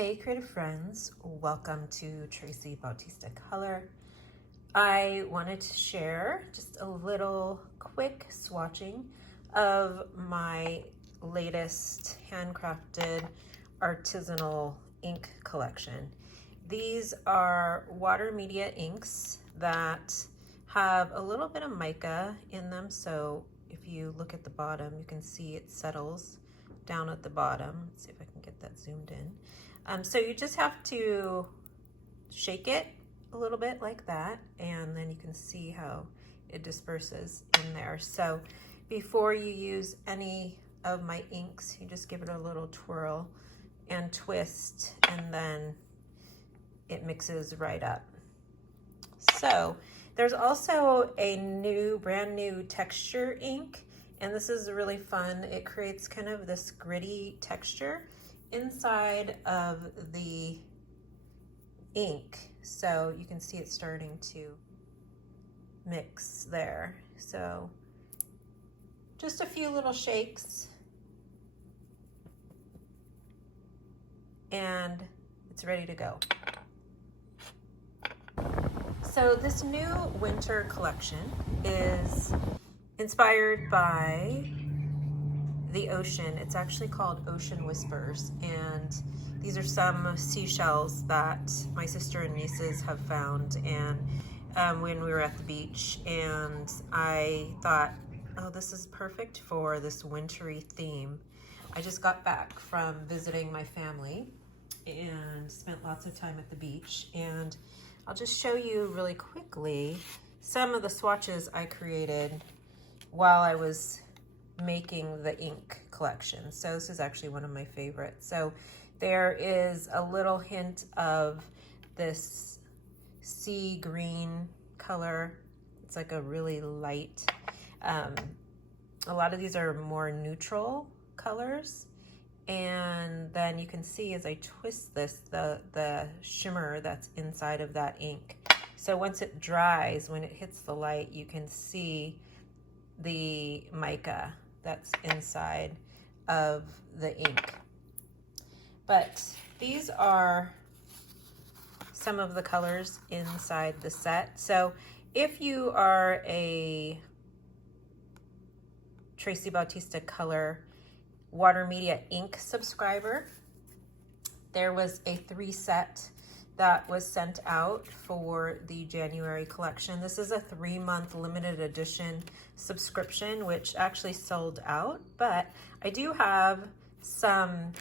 Hey creative friends, welcome to Traci Bautista Color. I wanted to share just a little quick swatching of my latest handcrafted artisanal ink collection. These are water media inks that have a little bit of mica in them, so if you look at the bottom you can see it settles down at the bottom. Let's see if I can get that zoomed in. So you just have to shake it a little bit like that, and then you can see how it disperses in there. So before you use any of my inks, you just give it a little twirl and twist, and then it mixes right up. So there's also a brand new texture ink, and this is really fun. It creates kind of this gritty texture inside of the ink, so you can see it starting to mix there. So just a few little shakes and it's ready to go. So this new winter collection is inspired by the ocean. It's actually called Ocean Whispers, and these are some seashells that my sister and nieces have found, and when we were at the beach, and I thought, oh, this is perfect for this wintry theme. I just got back from visiting my family and spent lots of time at the beach, and I'll just show you really quickly some of the swatches I created while I was making the ink collection. So this is actually one of my favorites. So there is a little hint of this sea green color. It's like a really light, a lot of these are more neutral colors. And then you can see as I twist this, the shimmer that's inside of that ink. So once it dries, when it hits the light, you can see the mica that's inside of the ink. But these are some of the colors inside the set. So if you are a Traci Bautista Color water media ink subscriber, there was a 3-set that was sent out for the January collection. This is a 3-month limited edition subscription, which actually sold out, but I do have some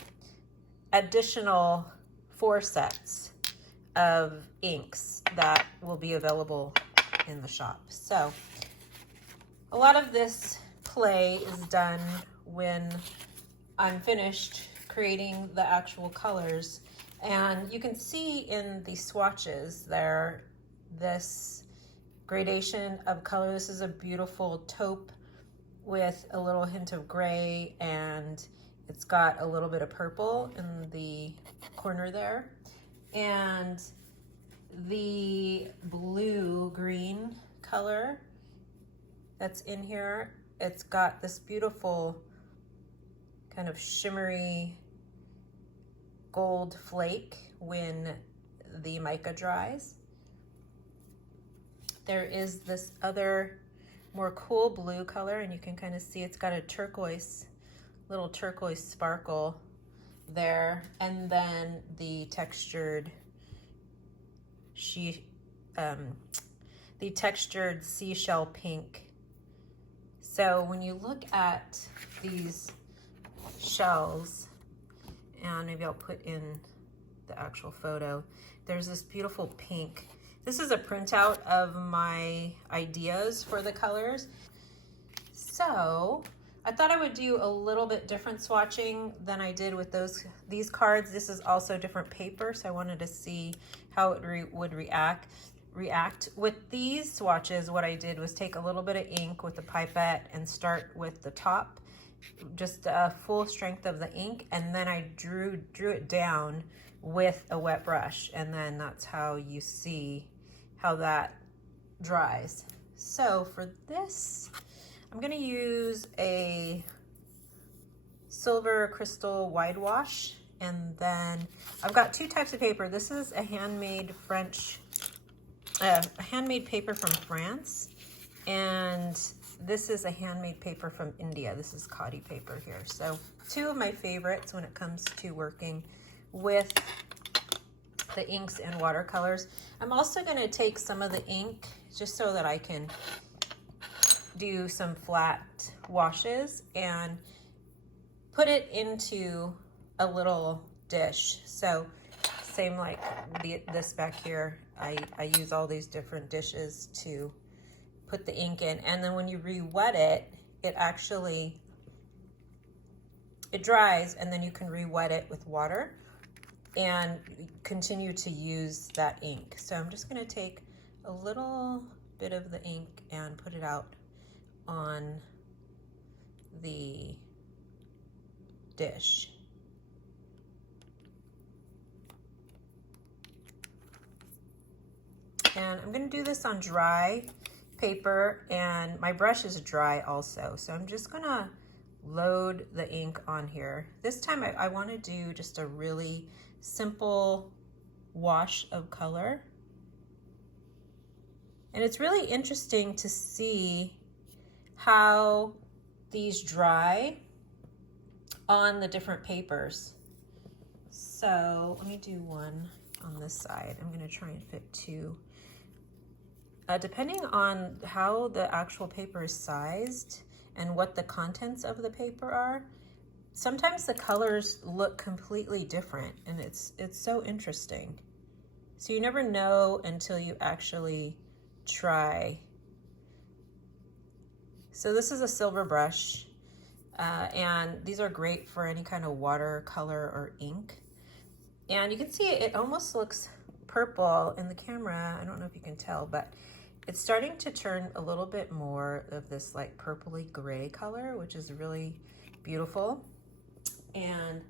additional 4 sets of inks that will be available in the shop. So a lot of this play is done when I'm finished creating the actual colors. And you can see in the swatches there, this gradation of color. This is a beautiful taupe with a little hint of gray, and it's got a little bit of purple in the corner there. And the blue-green color that's in here, it's got this beautiful kind of shimmery gold flake when the mica dries. There is this other more cool blue color, and you can kind of see it's got a little turquoise sparkle there, and then the textured seashell pink. So when you look at these shells, and maybe I'll put in the actual photo, there's this beautiful pink. This is a printout of my ideas for the colors. So I thought I would do a little bit different swatching than I did with these cards. This is also different paper, so I wanted to see how it would react. With these swatches, what I did was take a little bit of ink with a pipette and start with the top, just a full strength of the ink, and then I drew it down with a wet brush, and then that's how you see how that dries. So for this, I'm going to use a silver crystal wide wash And then I've got two types of paper. This is a handmade handmade paper from France. And this is a handmade paper from India. This is khadi paper here. So two of my favorites when it comes to working with the inks and watercolors. I'm also going to take some of the ink just so that I can do some flat washes and put it into a little dish. So same like this back here, I use all these different dishes to put the ink in, and then when you re-wet it, it dries, and then you can re-wet it with water and continue to use that ink. So I'm just going to take a little bit of the ink and put it out on the dish. And I'm going to do this on dry paper, and my brush is dry also. So I'm just going to load the ink on here. This time I want to do just a really simple wash of color. And it's really interesting to see how these dry on the different papers. So let me do one on this side. I'm going to try and fit two. Depending on how the actual paper is sized and what the contents of the paper are, sometimes the colors look completely different, and it's so interesting. So you never know until you actually try. So this is a silver brush, and these are great for any kind of watercolor or ink. And you can see it almost looks purple in the camera. I don't know if you can tell, but it's starting to turn a little bit more of this like purpley gray color, which is really beautiful. And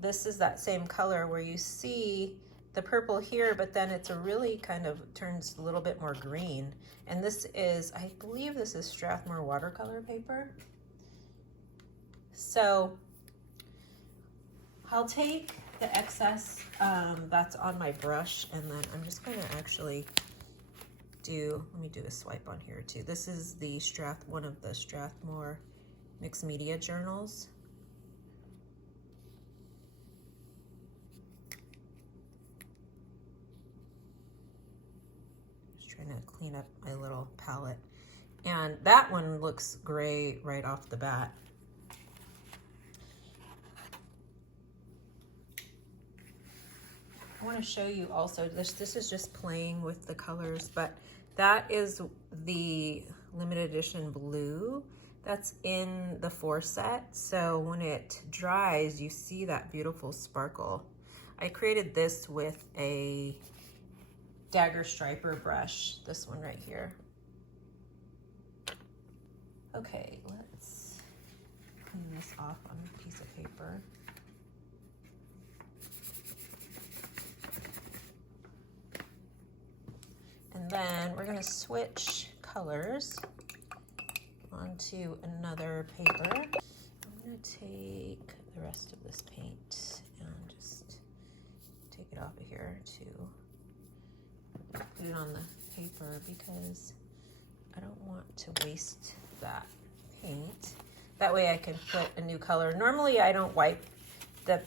this is that same color where you see the purple here, but then it's a really kind of turns a little bit more green. And this is, I believe this is Strathmore watercolor paper. So I'll take the excess that's on my brush, and then I'm just going to actually let me do a swipe on here too. This is the one of the Strathmore mixed media journals. Just trying to clean up my little palette. And that one looks gray right off the bat. I want to show you also, this is just playing with the colors, but that is the limited edition blue that's in the 4 set. So when it dries, you see that beautiful sparkle. I created this with a dagger striper brush, this one right here. Okay, let's clean this off on a piece of paper. And then we're going to switch colors onto another paper. I'm going to take the rest of this paint and just take it off of here to put it on the paper, because I don't want to waste that paint. That way I can put a new color. Normally I don't wipe the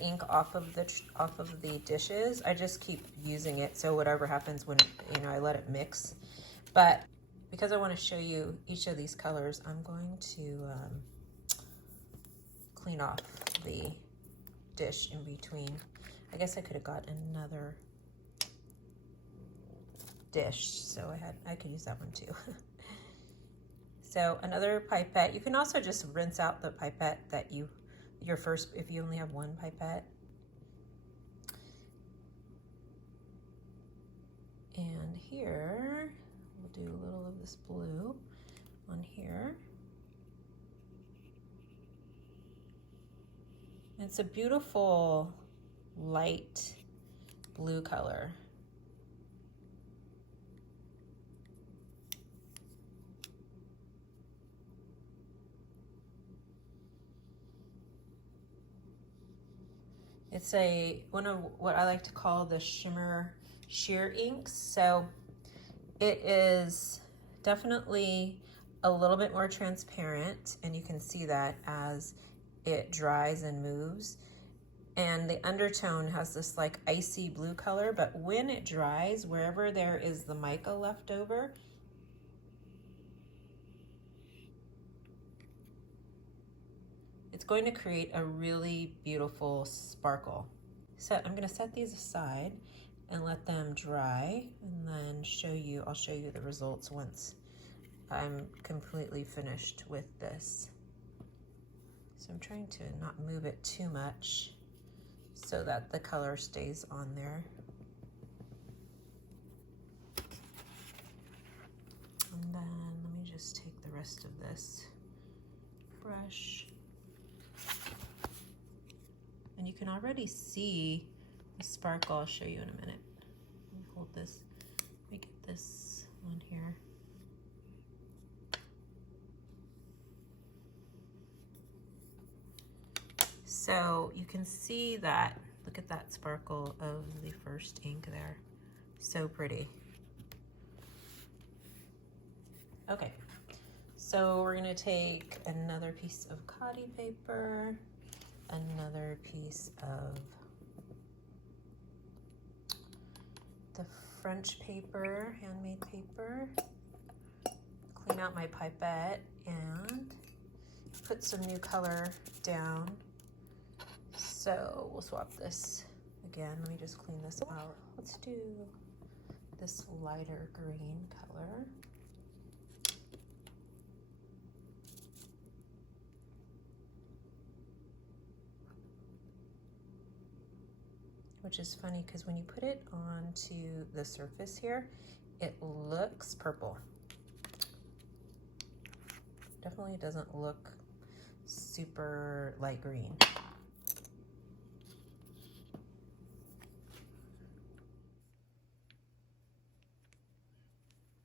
ink off of the dishes. I just keep using it, so whatever happens when, you know, I let it mix. But because I want to show you each of these colors, I'm going to clean off the dish in between. I guess I could have got another dish, so I could use that one too. So another pipette. You can also just rinse out the pipette that if you only have one pipette. And here, we'll do a little of this blue on here. It's a beautiful light blue color. It's one of what I like to call the shimmer sheer inks. So it is definitely a little bit more transparent, and you can see that as it dries and moves. And the undertone has this like icy blue color, but when it dries, wherever there is the mica left over, it's going to create a really beautiful sparkle. So I'm gonna set these aside and let them dry, and then I'll show you the results once I'm completely finished with this. So I'm trying to not move it too much so that the color stays on there. And then let me just take the rest of this brush. And you can already see the sparkle. I'll show you in a minute. Let me hold this, let me get this on here. So you can see that, look at that sparkle of the first ink there. So pretty. Okay, so we're gonna take another piece of cotton paper, another piece of the French paper, handmade paper, clean out my pipette and put some new color down. So we'll swap this again. Let me just clean this out. Let's do this lighter green color. Which is funny because when you put it onto the surface here, it looks purple. Definitely doesn't look super light green.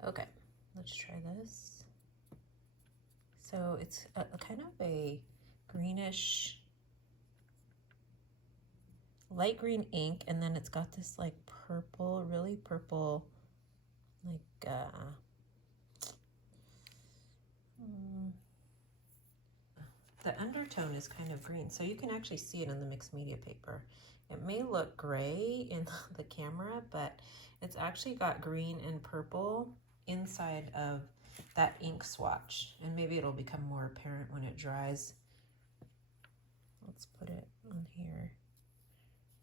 Okay, let's try this. So it's a kind of a greenish, light green ink, and then it's got this like purple, really purple, like the undertone is kind of green, so you can actually see it in the mixed media paper. It may look gray in the camera, but it's actually got green and purple inside of that ink swatch, and maybe it'll become more apparent when it dries. Let's put it on here,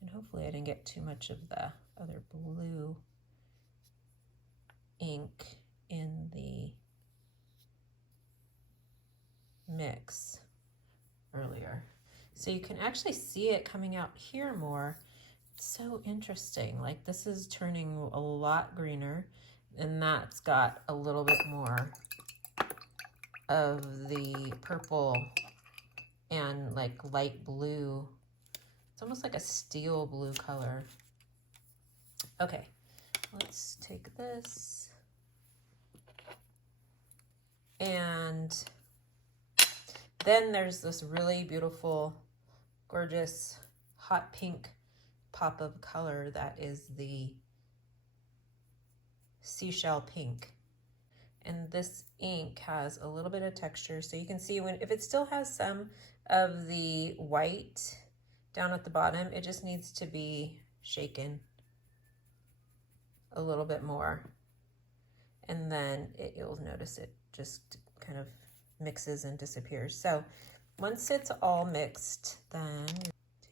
and hopefully I didn't get too much of the other blue ink in the mix earlier. So you can actually see it coming out here more. It's so interesting. Like this is turning a lot greener, and that's got a little bit more of the purple and like light blue. It's almost like a steel blue color. Okay, let's take this and then there's this really beautiful, gorgeous, hot pink pop of color that is the seashell pink. And this ink has a little bit of texture, so you can see if it still has some of the white down at the bottom, it just needs to be shaken a little bit more. And then you'll notice it just kind of mixes and disappears. So once it's all mixed, then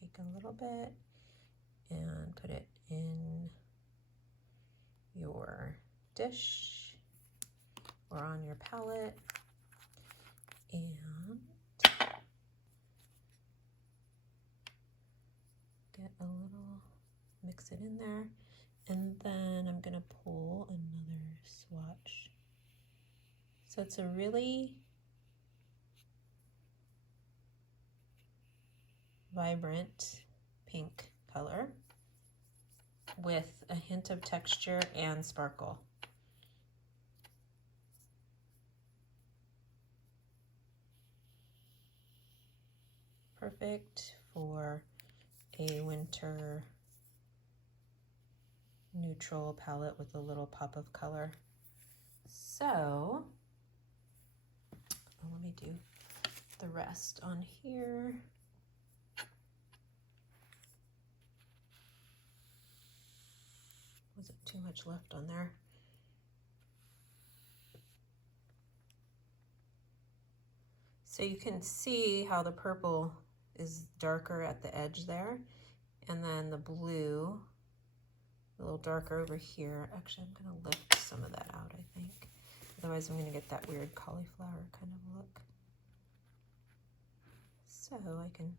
take a little bit and put it in your dish or on your palette, and get a little, mix it in there, and then I'm gonna pull another swatch. So it's a really vibrant pink color with a hint of texture and sparkle. Perfect for a winter neutral palette with a little pop of color. So let me do the rest on here. Wasn't too much left on there. So you can see how the purple is darker at the edge there, and then the blue a little darker over here. Actually, I'm gonna lift some of that out, I think. Otherwise, I'm gonna get that weird cauliflower kind of look. So I can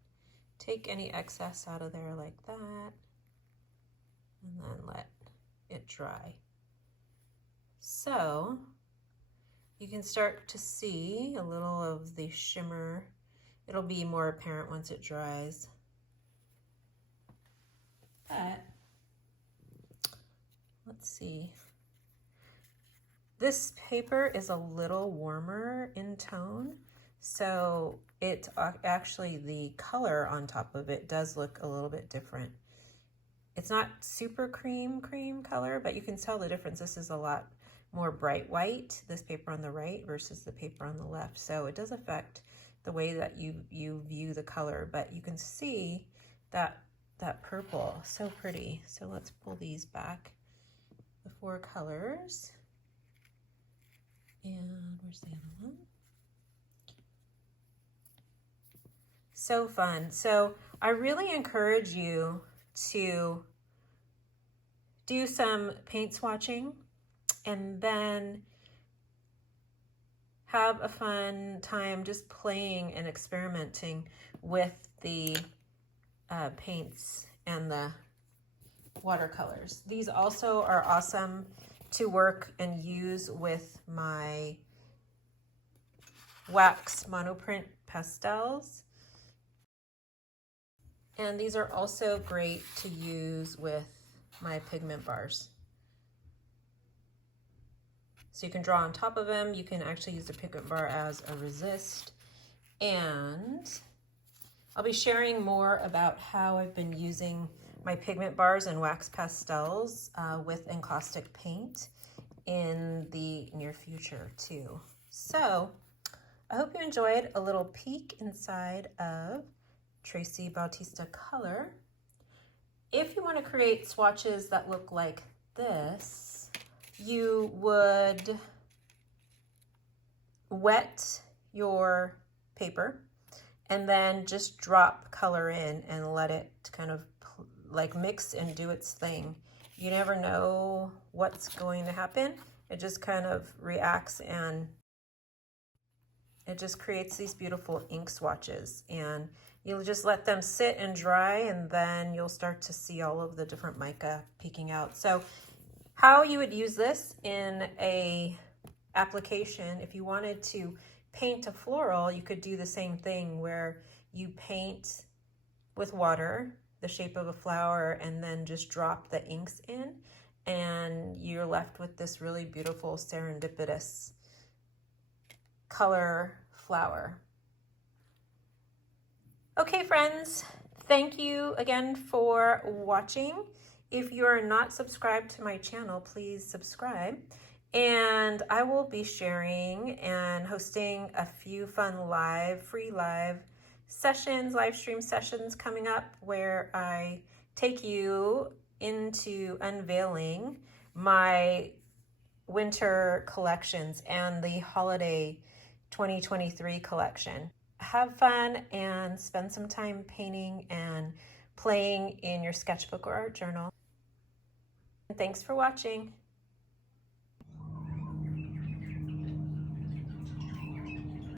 take any excess out of there like that, and then let it dry. So you can start to see a little of the shimmer. It'll be more apparent once it dries. But let's see. This paper is a little warmer in tone, so it actually, the color on top of it does look a little bit different. It's not super cream color, but you can tell the difference. This is a lot more bright white, this paper on the right versus the paper on the left. So it does affect the way that you view the color, but you can see that purple, so pretty. So let's pull these back, the 4 colors. And where's the other one? So fun. So I really encourage you to do some paint swatching and then have a fun time just playing and experimenting with the paints and the watercolors. These also are awesome to work and use with my wax monoprint pastels. And these are also great to use with my pigment bars. So you can draw on top of them. You can actually use the pigment bar as a resist. And I'll be sharing more about how I've been using my pigment bars and wax pastels with encaustic paint in the near future too. So I hope you enjoyed a little peek inside of Traci Bautista Color. If you want to create swatches that look like this, you would wet your paper and then just drop color in and let it kind of like mix and do its thing. You never know what's going to happen. It just kind of reacts and it just creates these beautiful ink swatches, and you'll just let them sit and dry, and then you'll start to see all of the different mica peeking out. So how you would use this in a application, if you wanted to paint a floral, you could do the same thing where you paint with water the shape of a flower and then just drop the inks in, and you're left with this really beautiful serendipitous color flower. Okay, friends, thank you again for watching. If you are not subscribed to my channel, please subscribe. And I will be sharing and hosting a few fun free live sessions, live stream sessions coming up where I take you into unveiling my winter collections and the holiday 2023 collection. Have fun and spend some time painting and playing in your sketchbook or art journal. Thanks for watching.